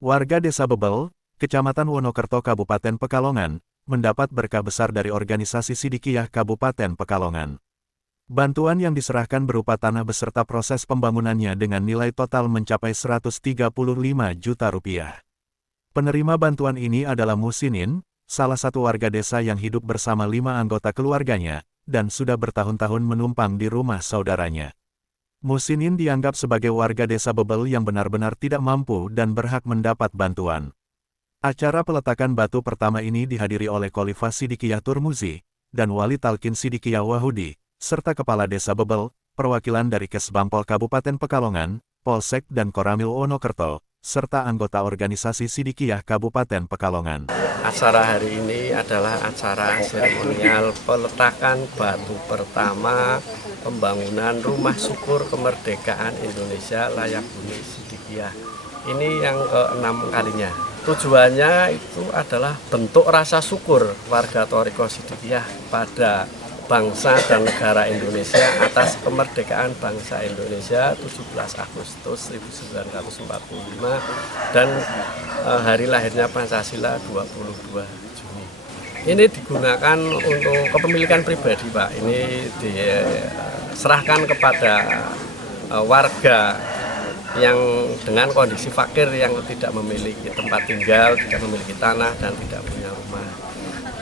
Warga Desa Bebel, Kecamatan Wonokerto Kabupaten Pekalongan, mendapat berkah besar dari organisasi Sidikiyah Kabupaten Pekalongan. Bantuan yang diserahkan berupa tanah beserta proses pembangunannya dengan nilai total mencapai 135 juta rupiah. Penerima bantuan ini adalah Musinin, salah satu warga desa yang hidup bersama 5 anggota keluarganya, dan sudah bertahun-tahun menumpang di rumah saudaranya. Musinin dianggap sebagai warga desa Bebel yang benar-benar tidak mampu dan berhak mendapat bantuan. Acara peletakan batu pertama ini dihadiri oleh Khalifah Sidikiyah Turmuzi, dan Wali Talkin Sidikiyah Wahudi, serta Kepala Desa Bebel, perwakilan dari Kesbangpol Kabupaten Pekalongan, Polsek dan Koramil Wonokerto, serta anggota organisasi Sidikiyah Kabupaten Pekalongan. Acara hari ini adalah acara seremonial peletakan batu pertama pembangunan Rumah Syukur Kemerdekaan Indonesia Layak Huni Sidikiyah. Ini yang ke-6 kalinya. Tujuannya itu adalah bentuk rasa syukur warga Thoriko Sidikiyah pada bangsa dan negara Indonesia atas kemerdekaan bangsa Indonesia 17 Agustus 1945 dan hari lahirnya Pancasila 22 Juni. Ini digunakan untuk kepemilikan pribadi, Pak. Ini diserahkan kepada warga yang dengan kondisi fakir yang tidak memiliki tempat tinggal, tidak memiliki tanah dan tidak punya rumah.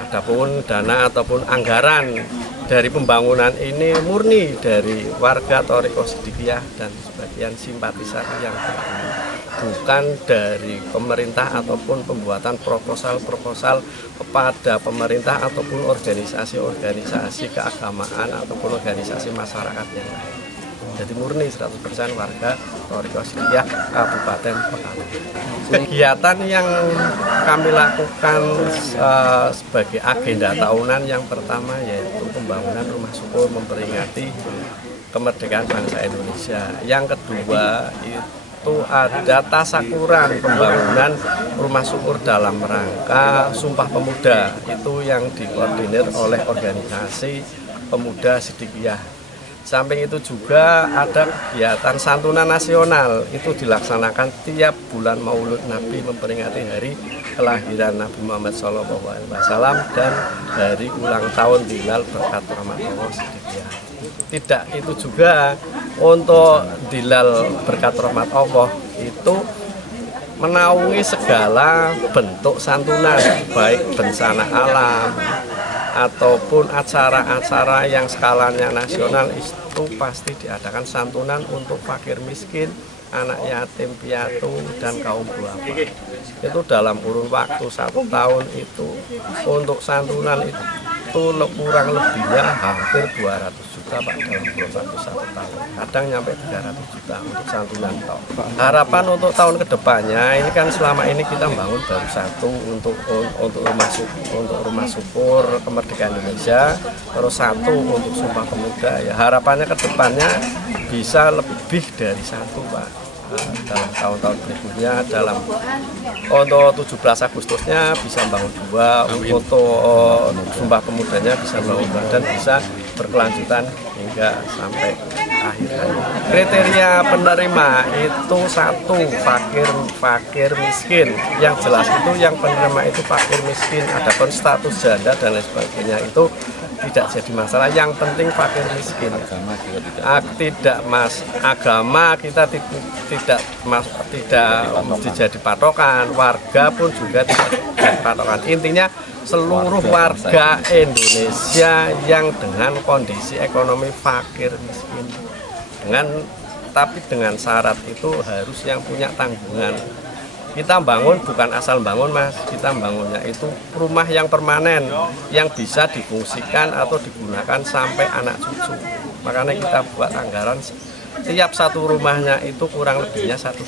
Adapun dana ataupun anggaran dari pembangunan ini murni dari warga Thoriko Sidikiyah dan sebagian simpatisan yang terdahulu, bukan dari pemerintah ataupun pembuatan proposal kepada pemerintah ataupun organisasi-organisasi keagamaan ataupun organisasi masyarakat yang lain. Jadi murni 100% warga Thoriko Sidikiyah Kabupaten Pekalongan. Kegiatan yang kami lakukan sebagai agenda tahunan yang pertama yaitu pembangunan rumah syukur memperingati kemerdekaan bangsa Indonesia. Yang kedua itu ada tasakuran pembangunan rumah syukur dalam rangka Sumpah Pemuda, itu yang dikoordinir oleh organisasi Pemuda Sidikiyah. Samping itu juga ada kegiatan santunan nasional, itu dilaksanakan tiap bulan Maulud Nabi memperingati hari kelahiran Nabi Muhammad SAW dan hari ulang tahun Dilal Berkat Rahmat Allah Sidikiyah. Tidak itu juga untuk Dilal Berkat Rahmat Allah itu menaungi segala bentuk santunan, baik bencana alam ataupun acara-acara yang skalanya nasional, itu pasti diadakan santunan untuk fakir miskin, anak yatim piatu dan kaum duafa. Itu dalam kurun waktu 1 tahun itu untuk santunan itu kurang lebihnya hampir 200 juta, Pak, dalam kurun waktu 1 tahun. Kadang nyampe 300 juta untuk santunan. Harapan untuk tahun kedepannya ini kan selama ini kita bangun baru satu untuk rumah syukur kemerdekaan Indonesia, terus satu untuk Sumpah Pemuda. Ya harapannya kedepannya bisa lebih dari satu, Pak. Dalam tahun-tahun berikutnya, untuk 17 Agustusnya bisa bangun 2, untuk Sumpah Pemudanya bisa bangun 2 dan bisa berkelanjutan hingga sampai akhir hayat. Kriteria penerima itu satu, fakir miskin. Yang jelas itu yang penerima itu fakir miskin, adapun status janda dan lain sebagainya itu tidak jadi masalah. Yang penting fakir miskin. Agama kita tidak jadi patokan, warga pun juga tidak jadi patokan. Intinya seluruh warga Indonesia yang dengan kondisi ekonomi fakir miskin, tapi dengan syarat itu harus yang punya tanggungan. Kita bangun bukan asal bangun, Mas. Kita bangunnya itu rumah yang permanen, yang bisa difungsikan atau digunakan sampai anak cucu. Makanya kita buat anggaran tiap satu rumahnya itu kurang lebihnya 100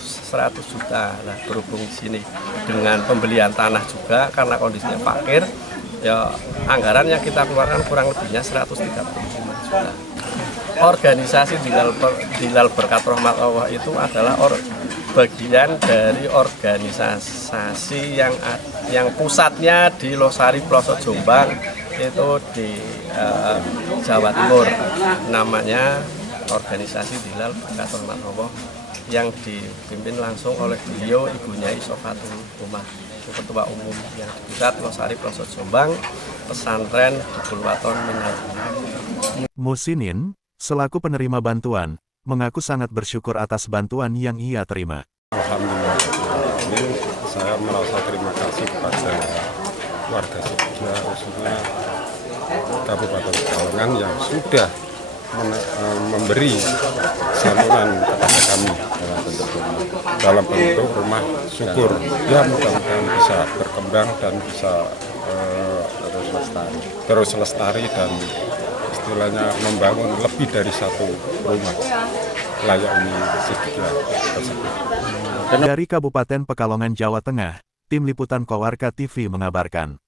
juta. Nah, berhubung di sini dengan pembelian tanah juga karena kondisinya fakir, ya anggaran yang kita keluarkan kurang lebihnya 135 juta. Organisasi Dilal Berkat Rahmat Allah itu adalah bagian dari organisasi yang pusatnya di Losari Pelosok Jombang, itu di Jawa Timur, namanya organisasi Dilal Berkatul Manowo yang dipimpin langsung oleh beliau, Ibunya Isofatul Umar, Ketua Umum yang di Pusat Losari Pelosok Jombang, Pesantren Dibulwaton Minat. Musinin, selaku penerima bantuan, mengaku sangat bersyukur atas bantuan yang ia terima. Alhamdulillah, ini saya merasa terima kasih kepada warga Sidikiah, khususnya Kabupaten Pekalongan yang sudah memberi santunan kepada kami dalam bentuk rumah syukur. Ya, mudah-mudahan bisa berkembang dan bisa terus lestari dan istilahnya membangun lebih dari satu rumah layak huni Sidikiah tersebut. Dari Kabupaten Pekalongan, Jawa Tengah, Tim Liputan Kowarka TV mengabarkan.